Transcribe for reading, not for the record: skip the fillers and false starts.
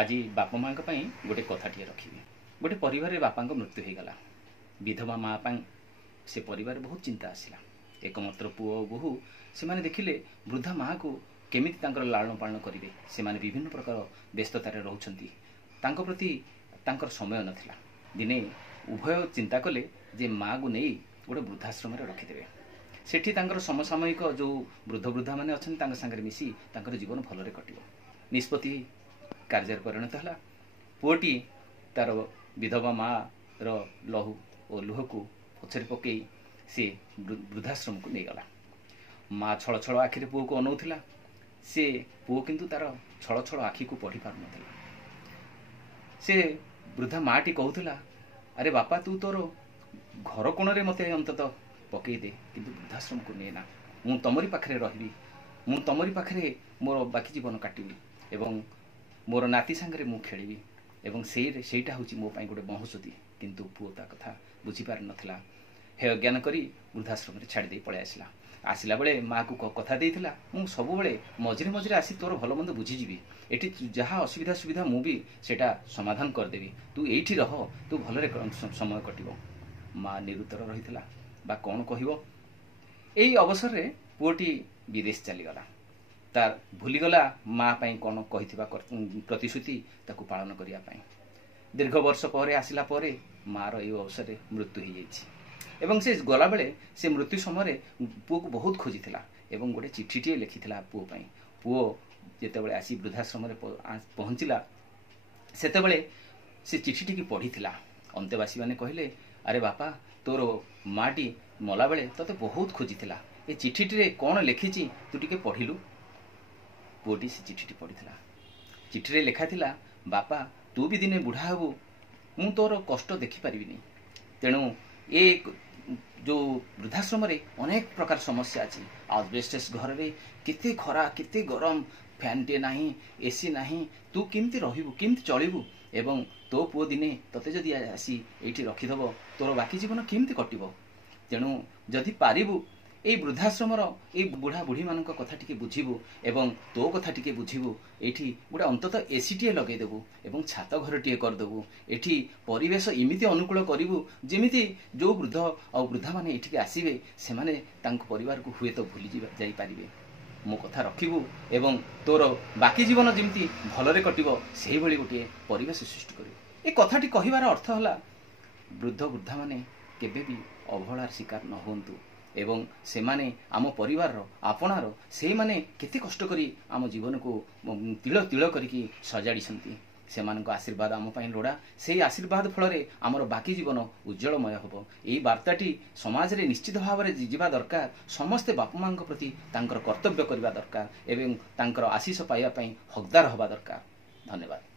आज बापा माँ गोटे कथाटे रखी गोटे परिवार बापा मृत्यु हो गला विधवा माँ से परिवार बहुत चिंता आसला एकमात्र पुओ बोहू से माने देखिले वृद्धा माँ को केमिति तांकर लालन पालन करेंगे से माने विभिन्न प्रकार व्यस्ततार रोचंती तांको प्रति तांकर समय नथिला दिने उभय चिंता कले जे माँ को नहीं गोटे वृद्धाश्रम रखिदेवे सेठी तांकर समसामयिक जो वृद्ध वृद्धा माने अछन तांकर संगे मिसी तांकर जीवन भलरे कटिबो निष्पत्ति कार्य परिणत है पुओटी तार विधवा माँ रो लहू और लुह को पछरे पकई से वृद्धाश्रम को नहीं गला माँ छल छल आखिरे पुओ को अनौथिला से पुओ किंतु तार छल छल आखि को पढ़ी पार नथिला से वृद्धा माँटी कहूला अरे बापा तू तोर घर कोण रे मते अंतत पकई दे किंतु वृद्धाश्रम को नेना मु तमरी पाखरे रहिबी मु तमरी पाखरे मोर बाकी जीवन काटिबी एवं मोर नाती सांगरे मु खेलिबी एवं सेईटा होची मो पाई गोटे महौषधि किंतु पुओ ता कथा बुझी पार नथिला हे अज्ञान करी वृद्धाश्रम रे छाड़ी दे पळे आसिला बेले माँ को कथा देइथिला मु सब बेले मझिरे मझिरे आसी तोर भल मंद बुझी जीवी एठी जहाँ असुविधा सुविधा मु भी सेटा समाधान कर देबी तू एठी रह तू भलरे समय कटिबो माँ निरुत्तर रहिथिला बा कोन कहिबो एई अवसर रे पुओटी विदेश चली गला तार भूलीगला माँ पाई कौन कही प्रतिश्रुति ताकू पालन करने दीर्घ वर्ष पर आसला माँ रो अवसर रे मृत्यु हो जाइए एवं से गला बेले से मृत्यु समय पुओ को बहुत खोजी एवं गोटे चिठीटे लिखिथिला पुओ पाई पुओ जेतेबेले आसी वृद्धाश्रम पहुँचला सेतेबेले से चिठीटी की पढ़ीथिला अंतेवासी माने कहले अरे बापा तोर माटी मला बेले तते बहुत खोजी ए चिठीटी कौन लिखी तू टिके पढ़िलु पुओटी से चिठीटी पढ़ीथिला चिठी लेखा थिला बापा तू भी दिने बुढ़ा हबु मु तोर कष्ट देखि पारिबिनी तेणु ए जो वृद्धाश्रम रे अनेक प्रकार समस्या अछि आजबेस्टस घर रे केते खरा केते गरम फैन टे नाही एसी नाही तू किमती रहिबु किमती चलिबु एवं तो पुओ दिने तते जदि आसी एठी रखिदबो तोर बाकी जीवन किमती कटिबो तेणु जदि पारिबु ए वृद्धाश्रम ए बुढ़ा बुढ़ी मान कथा टी बुझीबू एवं तो कथा टी बुझीबू एठी गोटे अंतत एसी टी लगेदेबू एवं छात घर टी करदेबू एठी परिवेश इमिति अनुकूल करिबू जेमिति जो वृद्ध और वृद्धा माने एठी आसीबे से माने तांको परिवार को हुए तो भूली जाई पारिबे मो कथा रखिबू एवं तोर बाकी जीवन जेमिति भलरे कटिबो सेही भली गोटे परिवेश सृष्टि करिबू ए कथाटी कहिबार अर्थ हला वृद्ध वृद्धा माने केबे भी अवहेलार शिकार न होंतु एवं से माने आम परिवार आपणार से माने केते कष्ट करी आम जीवन को तिल तिल करिकी सजाड़ी से आशीर्वाद आम पाई लोड़ा से आशीर्वाद फल आमर बाकी जीवन उज्जवलमय हम यही वार्ताटी समाज रे निश्चित भाव में जीवा दरकार समस्ते बापा माँ प्रति तांकर कर्तव्य करबा दरकार एवं तांकर आशीष पाइबा पई हकदार हवा दरकार। धन्यवाद।